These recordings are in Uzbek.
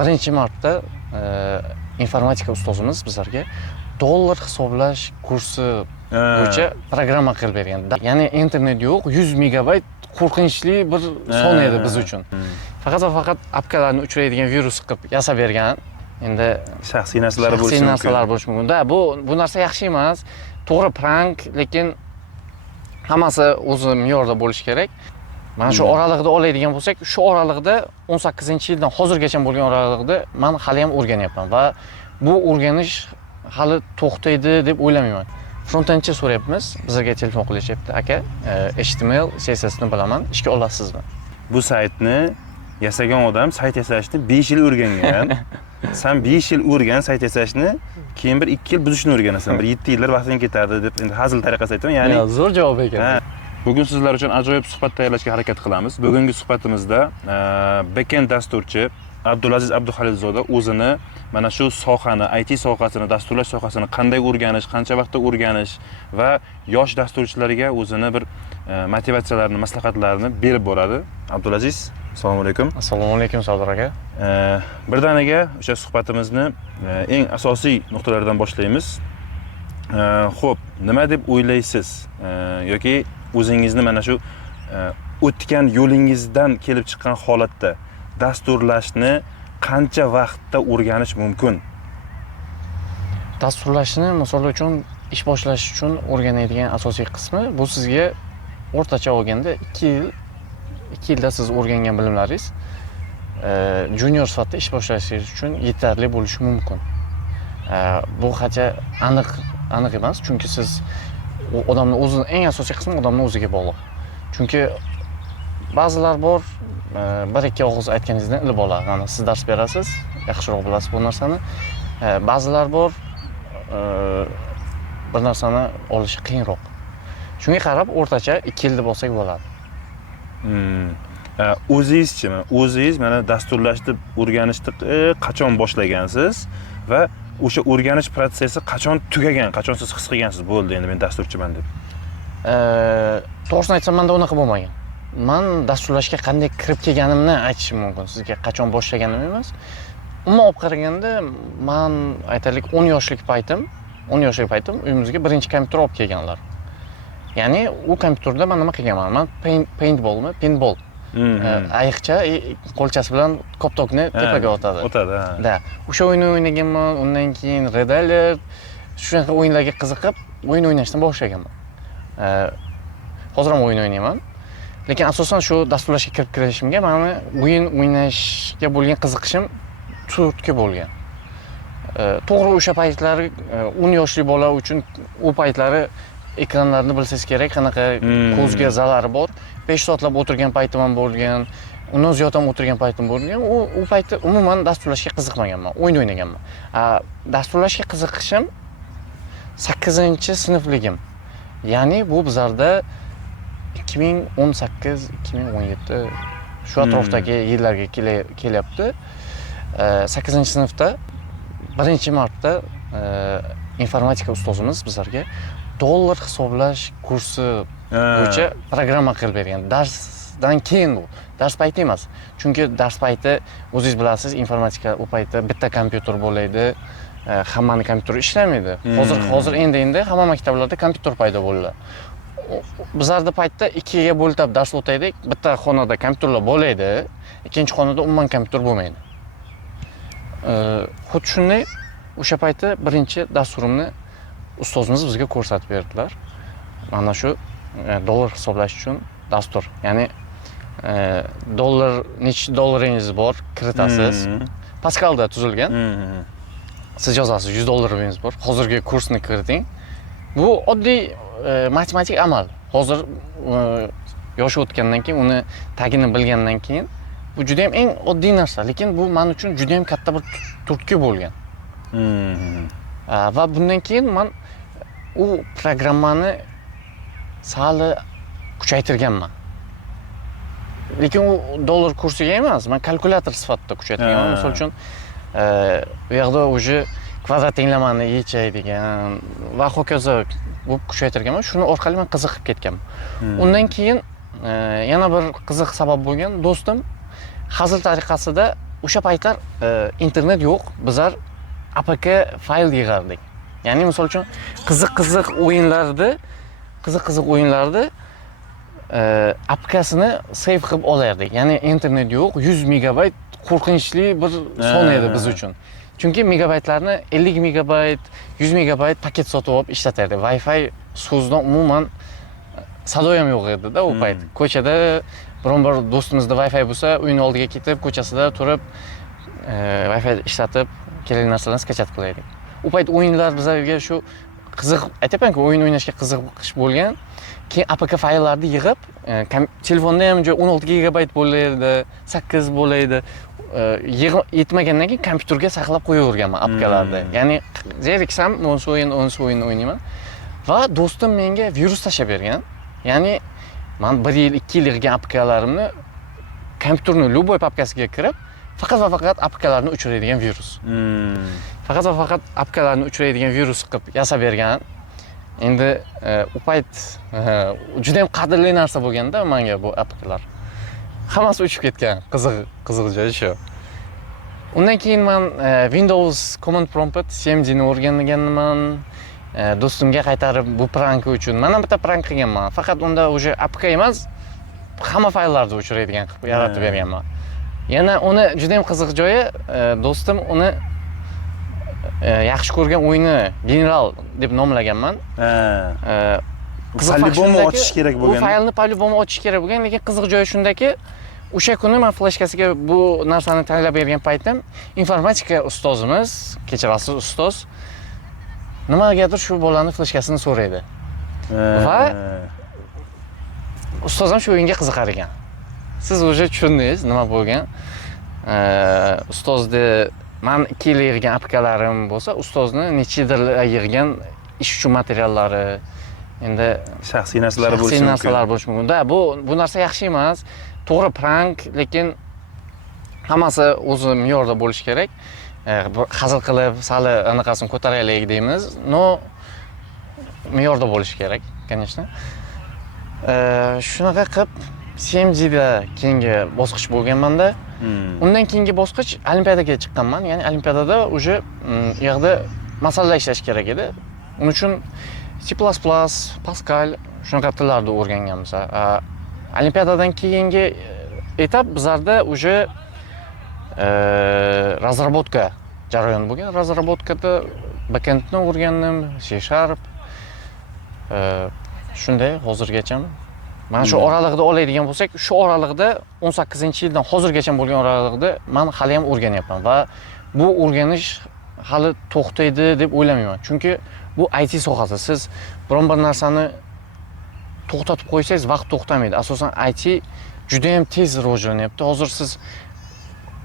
birinchi marta informatika ustozimiz bizlarga dollar hisoblash kursi bo'yicha programma qilib bergan. Ya'ni internet yo'q, 100 megabayt qo'rqinchli bir son edi biz uchun. Faqat va faqat apkalarni uchraydigan virus qilib yasab bergan. Endi shaxsiy narsalar bo'lishi mumkin. narsalar bo'lishi mumkin. Bu narsa yaxshi emas. To'g'ri prank, lekin hammasi o'z me'yorida bo'lishi kerak. Mana shu oralig'ida oladigan bo'lsak, shu oralig'ida 18-yildan hozirgacha bo'lgan oralig'ida men hali ham o'rganyapman va bu o'rganish hali to'xtaydi deb o'ylamayman. Frontendchi so'rayapmiz, bizga telefon qilishyapti. Aka, HTML, CSS ni bilaman, ishga olasizmi? Bu saytni yasagan odam sayt yasashni 5 yil o'rgangan. Sen 5 yil o'rgan sayt yasashni, keyin bir 2 yil buzishni o'rganasan. Bir 7 yillar vaqting ketadi deb endi hazil tariqasida aytaman. Ya'ni zo'r javob ekan. Bugun sizlar uchun ajoyib suhbat tayyorlashga harakat qilamiz. Bugungi suhbatimizda backend dasturchi Abdulaziz Abduhalilzoda o'zini mana shu sohani, IT sohasini, dasturlash sohasini qanday o'rganish, qancha vaqtda o'rganish va yosh dasturchilarga o'zini bir motivatsiyalarini, maslahatlarini berib boradi. Abdulaziz, assalomu alaykum. Assalomu alaykum Sodiq aka. Birdaniga o'sha suhbatimizni eng asosiy nuqtalardan boshlaymiz. Xo'p, nima deb o'ylaysiz yoki o'zingizni mana shu o'tgan yo'lingizdan kelib chiqqan holatda dasturlashni qancha vaqtda o'rganish mumkin? Dasturlashni misol uchun ish boshlash uchun o'rganadigan asosiy qismi bu sizga o'rtacha olganda 2 yilda siz o'rgangan bilimlaringiz junior sifatida ish boshlashingiz uchun yetarli bo'lishi mumkin. Bu hech aniq emas, chunki siz odamning o'zini eng asosiy qismi odamning o'ziga bog'liq. Chunki ba'zilar bor, bir ikki og'iz aytganingizdan ilib oladi. Mana siz dars berasiz, yaxshiroq bilasiz bu narsani. Ba'zilar bor, bir narsani olishi qiyinroq. Shunga qarab o'rtacha 2 yilda bo'lsak bo'ladi. O'zingiz mana dasturlashni o'rganishni qachon boshlagansiz va o'sha o'rganish protsessi qachon tugagan, qachon siz his qilgansiz bo'ldi endi men dasturchiman deb? To'g'risini aytsam, menda unaqa bo'lmagan. Men dasturlashga qanday kirib kelganimni aytishim mumkin. Sizga qachon boshlaganim emas. Umuman olib qaraganda, men aytaylik 10 yoshlik paytim uyimizga birinchi kompyuter olib kelganlar. Ya'ni u kompyuterda men nima qilganman? Men paintball. Ayiqcha qo'lchasi bilan koptokni tepaga otadi. Da. O'sha o'yinni o'ynaganman, undan keyin Red Alert, shunaqa o'yinlarga qiziqib, o'yin o'ynashdan boshlaganman. Hozir ham o'yin o'ynayman. Lekin asosan shu dasturlashga kirib kirishimga meni o'yin o'ynashga bo'lgan qiziqishim turtki bo'lgan. To'g'ri, o'sha paytlari 10 yoshli bola uchun u paytlari ekranlarni bilsangiz kerak, qanaqa ko'zga zarari bor. 5 soatlab o'tirgan paytim ham bo'lgan, undan ziyod ham o'tirgan paytim bo'lgan. U paytda umuman dasturlashga qiziqmaganman, o'yin o'ynaganman. Dasturlashga qiziqishim 8-sinfligim. Ya'ni bu bizlarda 2018-2017 shu atrofdagi yillarga kelyapti. 8-sinfda birinchi marta informatika ustozimiz bizlarga dollar hisoblash kursi bo'yicha programma qilib bergan. Darsdan keyin bu. Dars payti emas. Chunki dars payti o'zingiz bilasiz, informatika u paytda bitta kompyuter bo'laydi, hammaning kompyuteri ishlamaydi. Hozir endi hamma maktablarda kompyuter paydo bo'ldi. Bizlarda paytda 2 ga bo'lib dars o'taydik. Bitta xonada kompyuterlar bo'laydi, ikkinchi xonada umuman kompyuter bo'lmaydi. Xuddi shunday o'sha paytda birinchi dasturimni ustozimiz bizga ko'rsatib berdilar. Mana shu dollar hisoblash uchun dastur. Ya'ni necha dollaringiz bor, kiritasiz. Pascalda tuzilgan. Siz yozasiz, $100 bor. Hozirgi kursni kiriting. Bu oddiy matematik amal. Hozir yoshi o'tgandan keyin, uni tagini bilgandan keyin bu juda ham eng oddiy narsa, lekin bu men uchun juda ham katta bir turtki bo'lgan. Va bundan keyin men u programmani sal kuchaytirganman. Lekin u dollar kursiga emas, men kalkulyator sifatida kuchaytirganman. Misol uchun u yerda o'zi kvadrat tenglamani yechadigan va hokazo bu kuchaytirganman. Shuni orqali men qiziqib ketganman. Undan keyin yana bir qiziq sabab bo'lgan, do'stim hazil tariqasida o'sha paytlar internet yo'q, bizlar APK fayl yig'ardik. Ya'ni misol uchun qiziq o'yinlarni apkasini save qilib olardik. Ya'ni internet yo'q, 100 megabayt qo'rqinchli bir son edi biz uchun. Chunki megabaytlarni 50 megabayt, 100 megabayt paket sotib olib ishlatardik. Wi-Fi so'zdan umuman sado ham yo'q edi-da u payt. Ko'chada biron bir do'stimizda Wi-Fi bo'lsa, uyning oldiga ketib, ko'chasida turib Wi-Fi ishlatib, kerakli narsalarni skachat qilardik. U payt o'yinlar bizlarga shu qiziq, aytaman-ku, o'yin o'ynashga qiziqish bo'lgan. Keyin APK fayllarni yig'ib, telefonda ham 16 gigabayt bo'ladi, 8 bo'ladi. Yetmagandan keyin kompyuterga saqlab qo'yaverganman APKlarni. Ya'ni zeriksam, o'nsi o'yin o'ynayman. Va do'stim menga virus tashab bergan. Ya'ni men 1 yil, 2 yil yig'gan APKlarimni kompyuterning любой papkasiga kirib, faqat va faqat APKlarni o'chiradigan virus. Faqat va faqat APKlarni o'chiradigan virus qilib yasab bergan. Endi u payt juda ham qadrli narsa bo'lganda menga bu APKlar. Hammasi o'chib ketgan. Qiziq joyi shu. Undan keyin men Windows Command Prompt 7G ni o'rganganman. Do'stimga qaytarib bu prank uchun. Men ham bitta prank qilganman. Faqat unda o'sha APK emas, hamma fayllarni o'chiradigan qilib yaratib berganman. Yana uni juda ham qiziq joyi, do'stim uni yaxshi ko'rgan o'yini General deb nomlaganman. Polibom ochish kerak bo'lgan. Bu faylni polibom ochish kerak bo'lgan, lekin qiziq joyi shundaki, o'sha kuni men flashkasiga bu narsani tanlab bergan paytim informatika ustozimiz, kechirasiz ustoz, nimagadir shu bolani flashkasini so'raydi. Va ustoz ham shu o'yinga qiziqar ekan. Siz o'sha tushundingiz nima bo'lgan. Ustozni men 2 yil yig'gan APKlarim bo'lsa, ustozni nechidir yig'gan ish uchun materiallari, endi shaxsiy narsalar bo'lishi mumkin. Shaxsiy narsalar bo'lishi mumkin. Da, bu narsa yaxshi emas. To'g'ri prank, lekin hammasi o'zi me'yorda bo'lishi kerak. Hazil qilib, sali anaqasini ko'taraylik deymiz. No, me'yorda bo'lishi kerak, конечно. Shunaqa qilib 7G da keyingi bosqich bo'lganmanda. Undan keyingi bosqich olimpiadaga chiqqanman. Ya'ni olimpiadada o'sha yoqda masalalar ishlash kerak edi. Uning uchun C++, Pascal shunaqa tillarni o'rganganmiz. Olimpiadadan keyingi etap bizlarda o'sha razработка jarayoni bo'lgan. Razработкада backendni o'rgandim, C#. Shunday hozirgacha. Mana shu oralig'ida oladigan bo'lsak, shu oralig'ida 18-yildan hozirgacha bo'lgan oralig'ida men hali ham o'rganyapman va bu o'rganish hali to'xtaydi deb o'ylamayman. Chunki bu IT sohasi. Siz biron bir narsani to'xtatib qo'ysangiz, vaqt to'xtamaydi. Asosan IT juda ham tez rivojlanyapti. Hozir siz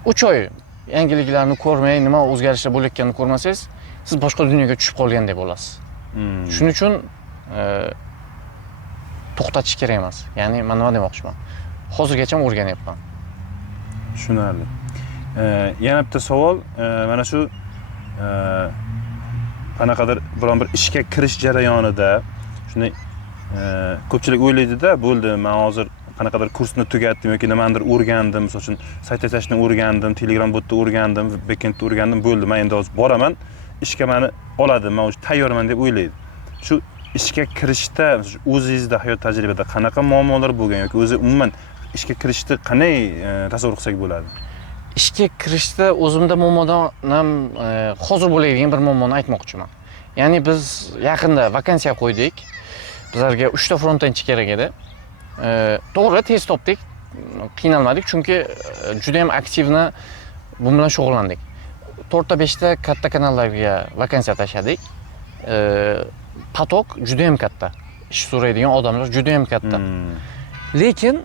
3 oy yangiliklarni ko'rmay, nima o'zgarishlar bo'layotganini ko'rmasangiz, siz boshqa dunyoga tushib qolgandek bo'lasiz. Shuning uchun to'xtatish kerak emas. Ya'ni men nima demoqchiman? Hozirgacha o'rganyapman. Tushunarli. Yana bitta savol, mana shu qanaqadir biron bir ishga kirish jarayonida shuni ko'pchilik o'ylaydi-da, bo'ldi, men hozir qanaqadir kursni tugatdim yoki nimadir o'rgandim, misol uchun sayt yasashni o'rgandim, Telegram botni o'rgandim, backendni o'rgandim, bo'ldi, men endi hozir boraman, ishga meni oladi, men o'sha tayyorman deb o'ylaydi. Shu ishga kirishda o'zingizda hayot tajribada qanaqa muammolar bo'lgan yoki o'zi umuman ishga kirishda qanday tasavvur qilsak bo'ladi? Ishga kirishda o'zimda muammodan ham hozir bo'ladigan bir muammoni aytmoqchiman. Ya'ni biz yaqinda vakansiya qo'ydik. Bizlarga 3 ta front-endchi kerak edi. To'g'ri, tez topdik. Qiynalmadik, chunki juda ham aktivni bu bilan shug'ullandik. 4 ta 5 ta katta kanallarga vakansiya tashladik. Patok juda ham katta. Ish so'raydigan odamlar juda ham katta. Lekin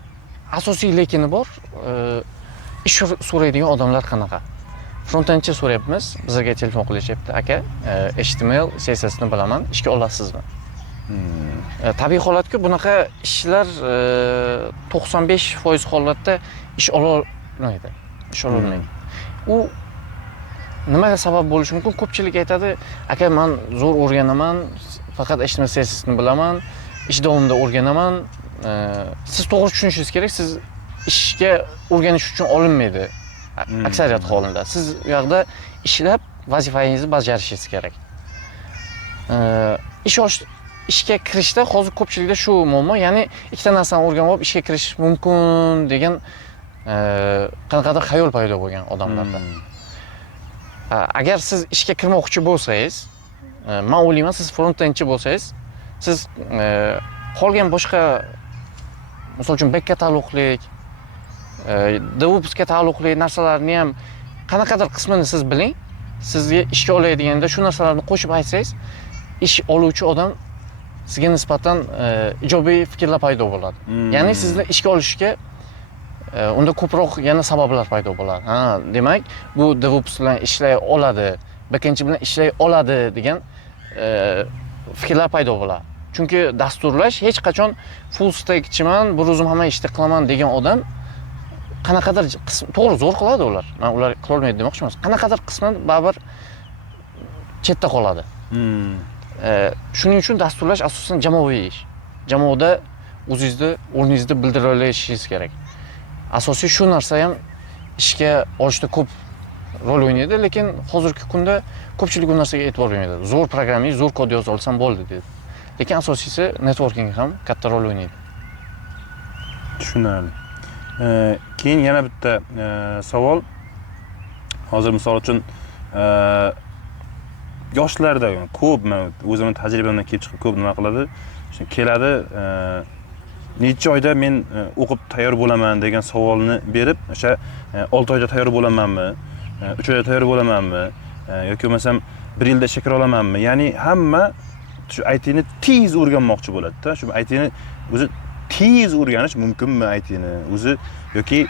asosiy lekini bor. Ish so'raydigan odamlar qanaqa? Front-endchi so'rayapmiz, bizga telefon qilishyapti, aka, HTML, CSS ni bilaman, ishga olasizmi? Tabiiy holatku bunaqa ishlar 95% holatda ish ololmaydi. Ish ololmaydi. U nimaga sabab bo'lishi mumkin? Ko'pchilik aytadi, aka, men zo'r o'rganaman, faqat HTML, CSS ni bilaman, ish davomida o'rganaman. Siz to'g'ri tushunishingiz kerak, siz ishga o'rganish uchun olinmaydi aksariyat holida. Siz u yoqda ishlab vazifangizni bajarishingiz kerak. Ishga kirishda hozir ko'pchilikda shu muammo, ya'ni ikkita narsani o'rganib olib ishga kirish mumkin degan qanaqadir xayol paydo bo'lgan odamlarda. Agar siz ishga kirmoqchi bo'lsangiz, men o'ylayman siz front-endchi bo'lsangiz, siz qolgan boshqa misol uchun backka taalluqli, DevOpsga taalluqli narsalarni ham qanaqadir qismini siz biling. Sizga ishga oladiganida shu narsalarni qo'shib aytsangiz, ish oluvchi odam sizga nisbatan ijobiy fikrlar paydo bo'ladi. Ya'ni sizni ishga olishga unda ko'proq yana sabablar paydo bo'ladi. Demak, bu DevOps bilan ishlay oladi, backendchi bilan ishlay oladi degan fikrlar paydo bo'ladi. Chunki dasturlash hech qachon full stackchiman, bir o'zim hamma ishni qilaman degan odam qanaqadir qism to'g'ri zo'r qiladi ular. Men ular qila olmaydi demoqchi emas. Qanaqadir qisman baribir chetda qoladi. Shuning uchun dasturlash asosan jamoaviy ish. Jamoada o'zingizni o'rningizni bildira olishingiz kerak. Asosiy shu narsa ham ishga olishda ko'p rol o'ynaydi, lekin hozirgi kunda ko'pchilik bu narsaga e'tibor bermaydi. Zo'r programmist, zo'r kod yoza olsam bo'ldi dedi. Lekin asosiysi networking ham katta rol o'ynaydi. Tushunarli. Keyin yana bitta savol. Hozir misol uchun yoshlarda ko'p, men o'zimning tajribamdan kelib chiqib ko'p nima qiladi? Keladi, necha oyda men o'qib tayyor bo'laman degan savolni berib, o'sha 6 oyda tayyor bo'lamanmi, 3 oyda tayyor bo'lamanmi yoki bo'lmasam 1 yilda ishga kira olamanmi? Ya'ni hamma shu ITni tez o'rganmoqchi bo'ladi-da. Shu ITni o'zi tez o'rganish mumkinmi ITni? O'zi yoki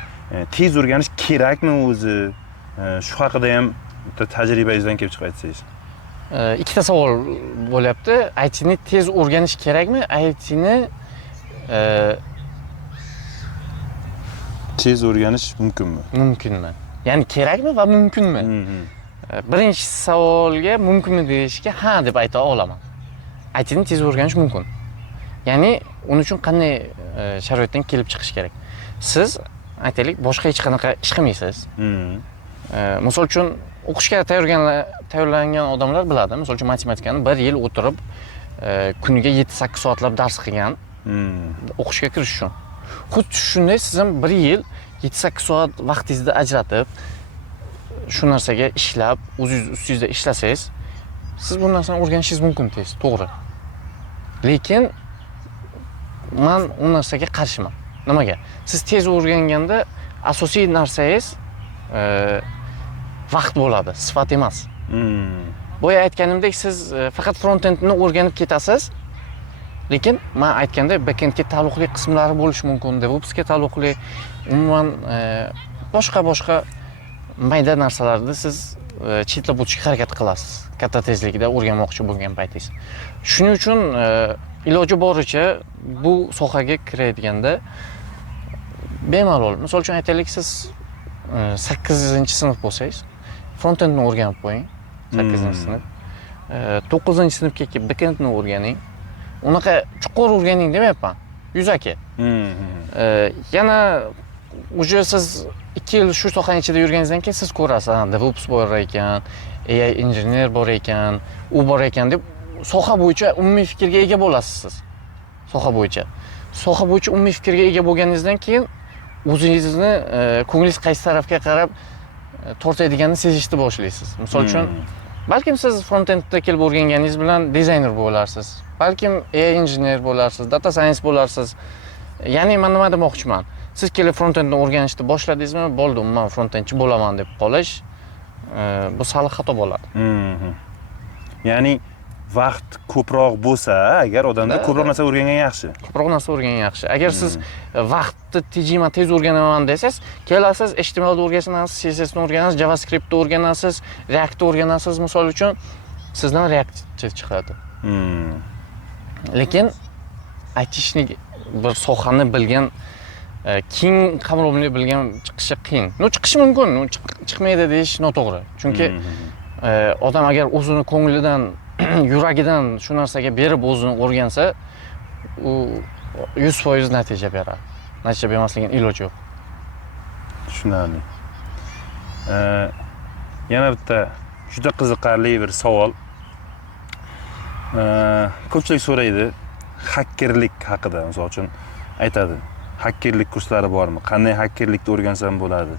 tez o'rganish kerakmi o'zi? Shu haqida ham tajribangizdan kelib chiqib aytsangiz. Ikkita savol bo'lyapti. ITni tez o'rganish kerakmi? ITni tez o'rganish mumkinmi? Mumkinmi? Ya'ni kerakmi va mumkinmi? Birinchi savolga mumkinmi deyishga ha deb ayta olaman. ITni tez o'rganish mumkin. Ya'ni uning uchun qanday sharoitdan kelib chiqish kerak? Siz aytaylik boshqa hech qanaqa ish qilmaysiz. Misol uchun o'qishga tayyorlangan odamlar biladi. Misol uchun matematikani 1 yil o'tirib, kuniga 7-8 soatlab dars qilgan o'qishga kirish uchun. Xuddi shunday siz ham 1 yil 7-8 soat vaqtingizni ajratib, shu narsaga ishlab, o'zingiz ustingizda ishlasangiz, siz bu narsani o'rganishingiz mumkin tez, to'g'ri. Lekin men u narsaga qarshiman. Nimaga? Siz tez o'rganganda asosiy narsangiz vaqt bo'ladi, sifat emas. Boya aytganimdek, siz faqat front-endni o'rganib ketasiz. Lekin men aytganda backendga taalluqli qismlari bo'lishi mumkin, DevOpsga taalluqli, umuman boshqa mayda narsalarni siz chetlab o'tishga harakat qilasiz. Katta tezlikda o'rganmoqchi bo'lgan paytingiz. Shuning uchun iloji boricha bu sohaga kirayotganda bemalol, misol uchun aytaylik, siz 8-sinf bo'lsangiz, front-endni o'rganib qo'ying. 8-sinf. 9-sinfga kelib backendni o'rganing. Unaqa chuqur o'rganing demayapman. Yuzaki. Yana uje siz 2 yil shu sohaning ichida yurganingizdan keyin siz ko'rasiz, DevOps bor ekan, AI injener bor ekan, u bor ekan deb soha bo'yicha umumiy fikrga ega bo'lasiz siz. Soha bo'yicha umumiy fikrga ega bo'lganingizdan keyin o'zingizni ko'nglingiz qaysi tarafga qarab tortadiganini sezishni boshlaysiz. Misol uchun, balkim siz front-endda kelib o'rganganingiz bilan dizayner bo'larsiz. Balkim AI injener bo'larsiz, data science bo'larsiz. Ya'ni men nima demoqchiman? Siz kelib front-endni o'rganishni boshladingizmi, bo'ldi, men front-endchi bo'laman deb qolish, bu sal xato bo'ladi. Ya'ni vaqt ko'proq bo'lsa, agar odamda ko'proq narsa o'rgangan yaxshi. Ko'proq narsa o'rgangan yaxshi. Agar siz vaqtni tejayman, tez o'rganaman desangiz, kelasiz, HTMLni o'rganasiz, CSSni o'rganasiz, JavaScriptni o'rganasiz, Reactni o'rganasiz, misol uchun sizdan Reactchi chiqadi. Lekin aytishni bir sohani bilgan, keng qamrovni bilgan chiqishi qiyin. Chiqishi mumkin, chiqmaydi deyish noto'g'ri. Chunki odam agar o'zini ko'nglidan, yuragidan shu narsaga berib o'zini o'rgansa, u 100% natija beradi. Natija bermasligining iloji yo'q. Tushunarli. Yana bitta juda qiziqarli bir savol. Ko'pchilik so'raydi, hakkerlik haqida, misol uchun aytadi. Hakkerlik kurslari bormi? Qanday hakkerlikni o'rgansam bo'ladi?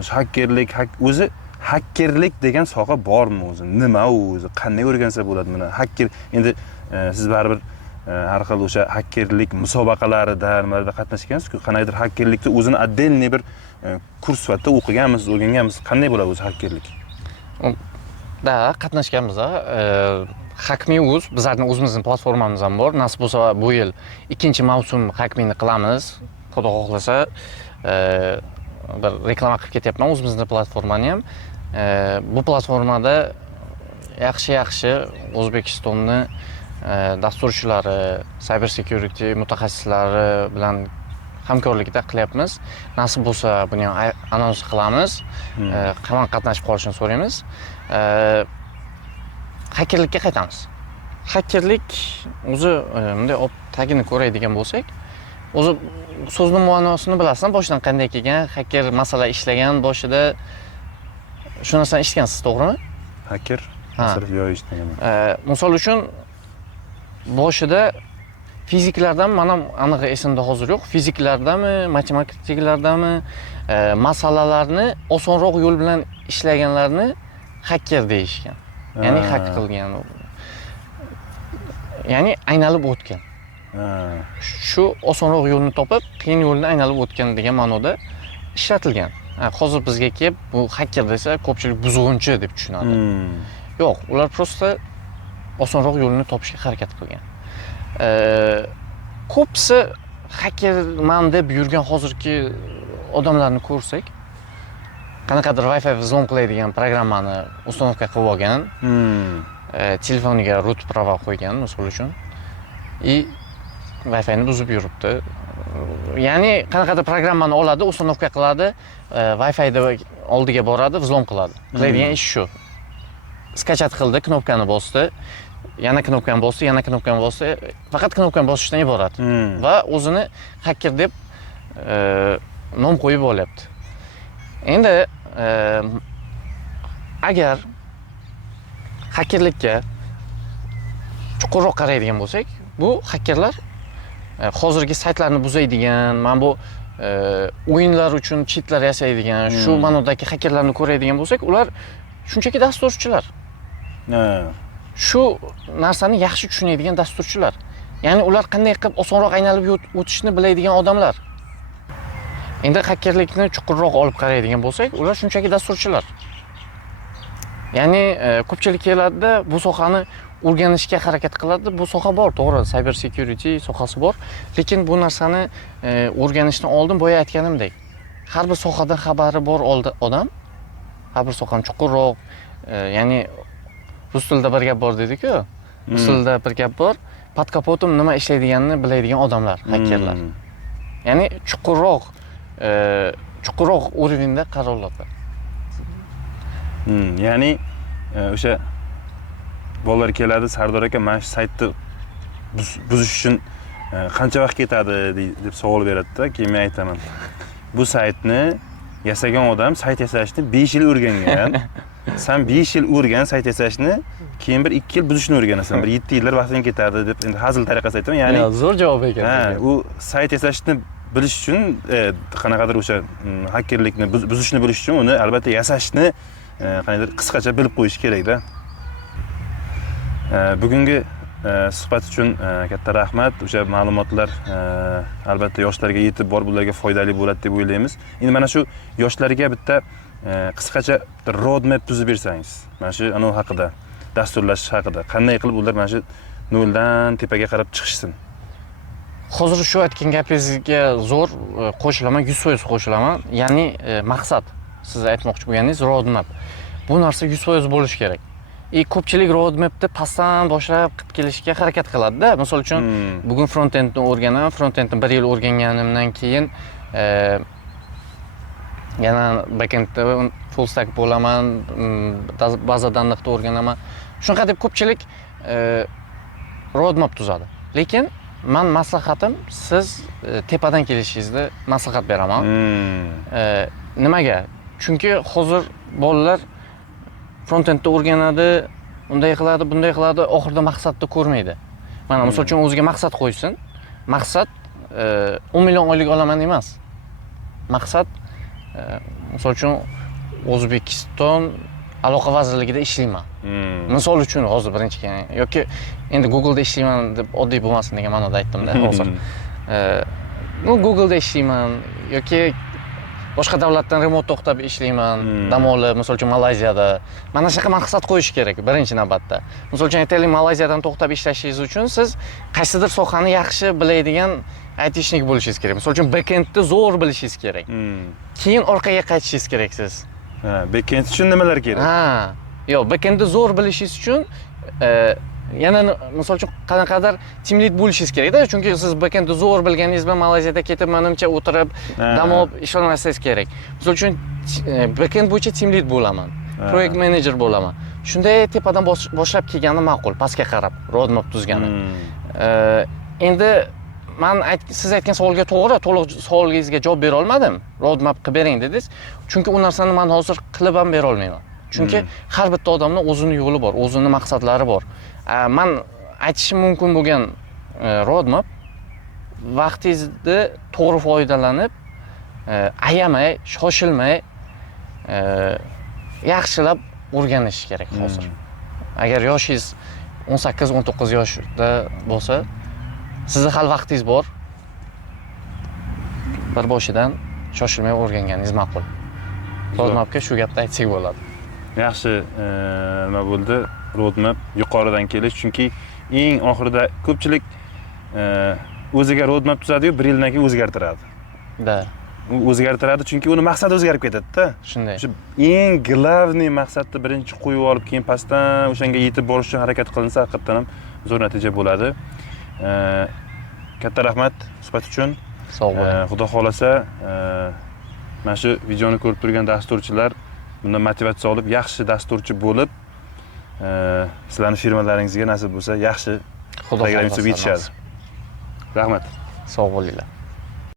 O'zi hakkerlik degan soha bormi o'zi? Nima u o'zi? Qanday o'rgansa bo'ladi buni? Hakker endi siz baribir har xil o'sha hakkerlik musobaqalarida, nimalarda qatnashgansiz-ku. Qanaydir hakkerlikni o'zini отдельный bir kurs sifatida o'qiganmisiz, o'rganganmisiz? Qanday bo'ladi o'zi hakkerlik? Da, qatnashganmiz. Hakmi.uz bizlarning o'zimizning platformamiz ham bor. Nasib bo'lsa bu yil ikkinchi mavsum Hakmini qilamiz. Xudo xohlasa bir reklama qilib ketyapman o'zimizning platformani ham. Bu platformada yaxshi O'zbekistonni dasturchilari, cyber security mutaxassislari bilan hamkorlikda qilyapmiz. Nasib bo'lsa buni ham anons qilamiz. Qanday qatnashib qolishini so'raymiz. Hakkerlikka qaytamiz. Hakkerlik o'zi bunday tagini ko'raydigan bo'lsak, o'zi so'zning ma'nosini bilasizmi, boshidan qanday kelgan, hacker masala ishlagan boshida shu narsani eshitgansiz, to'g'rimi? Hacker masala yo'q eshitmaganman. Misol uchun boshida fiziklardan mana aniq esimda hozir yo'q. Fiziklardami, matematiklardami masalalarni osonroq yo'l bilan ishlaganlarni hacker deyishgan. Ya'ni hak qilgan. Ya'ni aynalib o'tgan. Shu osonroq yo'lni topib, qiyin yo'lni aynalib o'tgan degan ma'noda ishlatilgan. Hozir bizga kelib bu hacker desa, ko'pchilik buzg'unchi deb tushunadi. Yo'q, ular prosta osonroq yo'lni topishga harakat qilgan. Ko'psi hakkerman deb yurgan hozirgi odamlarni ko'rsak, qanaqadir Wi-Fi взлом qiladigan programmani установка qilib olgan, telefoniga root prava qo'ygan, misol uchun, Wi-Fi ni buzib yuribdi. Ya'ni qanaqadir programmani oladi, установка qiladi, Wi-Fi da oldiga boradi, взлом qiladi. Qiladigan ish shu. Skachat qildi, knopkani bosdi, yana knopkani bosdi, yana knopkani bosdi, faqat knopkani bosishdan iborat. Va o'zini hacker deb nom qo'yib olyapti. Endi agar hakkerlikka chuqurroq qaraydigan bo'lsak, bu hakkerlar hozirgi saytlarni buzaydigan, mana bu o'yinlar uchun cheatlar yasaydigan, shu ma'nodagi hakkerlarni ko'radigan bo'lsak, ular shunchaki dasturchilar. Shu narsani yaxshi tushunadigan dasturchilar. Ya'ni ular qanday qilib osonroq aynalib o'tishni biladigan odamlar. Endi hakkerlikni chuqurroq olib qaraydigan bo'lsak, ular shunchaki dasturchilar. Ya'ni ko'pchilik keladi, bu sohani o'rganishga harakat qiladi. Bu soha bor, to'g'ri, cyber security sohasi bor, lekin bu narsani o'rganishdan oldin boya aytganimdek, har bir sohadan xabari bor odam, har bir sohani chuqurroq, ya'ni rus tilida bir gap bor dedi-ku, rus tilida bir gap bor, pod kapotim nima ishlaydiganini biladigan odamlar, hakkerlar. Ya'ni chuqurroq o'rinda qarorlar. Ya'ni o'sha bolalar keladi, Sardor aka, mana shu saytni buzish uchun qancha vaqt ketadi deb savol beradi-da, keyin men aytaman. Bu saytni yasagan odam sayt yasashni 5 yil o'rgangan. Sen 5 yil o'rgan sayt yasashni, keyin bir 2 yil buzishni o'rganasan. Bir 7 yillar vaqting ketadi deb endi hazil tariqasida aytaman. Ya'ni zo'r javob ekan. U sayt yasashni bilish uchun qanaqadir o'sha hakkerlikni buzishni bilish uchun uni albatta yasashni qanaqadir qisqacha bilib qo'yish kerak-da. Bugungi suhbat uchun katta rahmat. O'sha ma'lumotlar albatta yoshlarga yetib borib ularga foydali bo'ladi deb o'ylaymiz. Endi mana shu yoshlarga bitta qisqacha roadmap tuzib bersangiz, mana shu anov haqida, dasturlash haqida, qanday qilib ular mana shu noldan tepaga qarab chiqishsin? Hozir shu aytgan gapingizga zo'r qo'shilaman, 100% qo'shilaman. Ya'ni maqsad, siz aytmoqchi bo'lganingiz roadmap. Bu narsa 100% bo'lishi kerak. Ko'pchilik roadmapni pastdan boshlab qilib kelishga harakat qiladi-da. Misol uchun, bugun front-endni o'rganaman, front-endni 1 yil o'rganganimdan keyin yana back-endda full stack bo'laman, baza danliqni o'rganaman. Shunaqa deb ko'pchilik roadmap tuzadi. Lekin men maslahatim, siz tepadan kelishingizni maslahat beraman. Nimaga? Chunki hozir bolalar front-endda o'rganadi, unday qiladi, bunday qiladi, oxirida maqsadni ko'rmaydi. Mana misol uchun o'ziga maqsad qo'ysin. Maqsad 10 million oylik olaman emas. Maqsad misol uchun O'zbekiston aloqa vazirligida ishlayman. Misol uchun hozir birinchi kelgan yoki endi Google'da ishlayman deb oddiy bo'lmasin degan ma'noda aytdim-da hozir. Google'da ishlayman yoki boshqa davlatdan remote to'xtab ishlayman, dam olib, misol uchun Malayziyada. Mana shunaqa maqsad qo'yish kerak birinchi navbatda. Misol uchun aytaylik, Malayziyadan to'xtab ishlashingiz uchun siz qaysidir sohani yaxshi biladigan aytishnik bo'lishingiz kerak. Misol uchun backendni zo'r bilishingiz kerak. Keyin orqaga qaytishingiz kerak siz. Ha, backend uchun nimalar kerak? Ha, yo'q, backendni zo'r bilishingiz uchun yana misol uchun qanaqadir team lead bo'lishingiz kerak-da, chunki siz backendni zo'r bilganingiz bilan Malayziyada ketib, menimcha o'tirib, dam olib ish olmasangiz kerak. Misol uchun backend bo'yicha team lead bo'laman, project manager bo'laman. Shunday tepadan boshlab kelgani ma'qul, pastga qarab, roadmap tuzgani. Endi men siz aytgan savolga to'g'ri, to'liq savolingizga javob bera olmadim. Roadmap qilib bering dedingiz. Chunki u narsani men hozir qilib ham bera olmayman. Chunki har bitta odamning o'zining yo'li bor, o'zining maqsadlari bor. Men aytishim mumkin bo'lgan roadmap vaqtingizni to'g'ri foydalanib, ayamay, shoshilmay yaxshilab o'rganish kerak hozir. Agar yoshingiz 18-19 yoshda bo'lsa, sizni hali vaqtingiz bor. Bir boshidan shoshilmay o'rganganingiz ma'qul. Roadmapga shu gapni aytsak bo'ladi. Yaxshi, nima bo'ldi? Roadmap yuqoridan kelish, chunki eng oxirida ko'pchilik o'ziga roadmap tuzadi-yu, 1 yildan keyin o'zgartiradi. Da. U o'zgartiradi chunki uni maqsadi o'zgarib ketadi-da. Shunday. Shu eng glavniy maqsadni birinchi qo'yib olib, keyin pastdan o'shanga yetib borish uchun harakat qilinsa, haqiqatan ham zo'r natija bo'ladi. Katta rahmat suhbat uchun. Sog' bo'ling. Xudo xolasa, mana shu videoni ko'rib turgan dasturchilar bundan motivatsiya olib, yaxshi dasturchi bo'lib, sizlarning firmalaringizga nasib bo'lsa, yaxshi Xudo xolasa yetishadi. Rahmat. Sog' bo'linglar.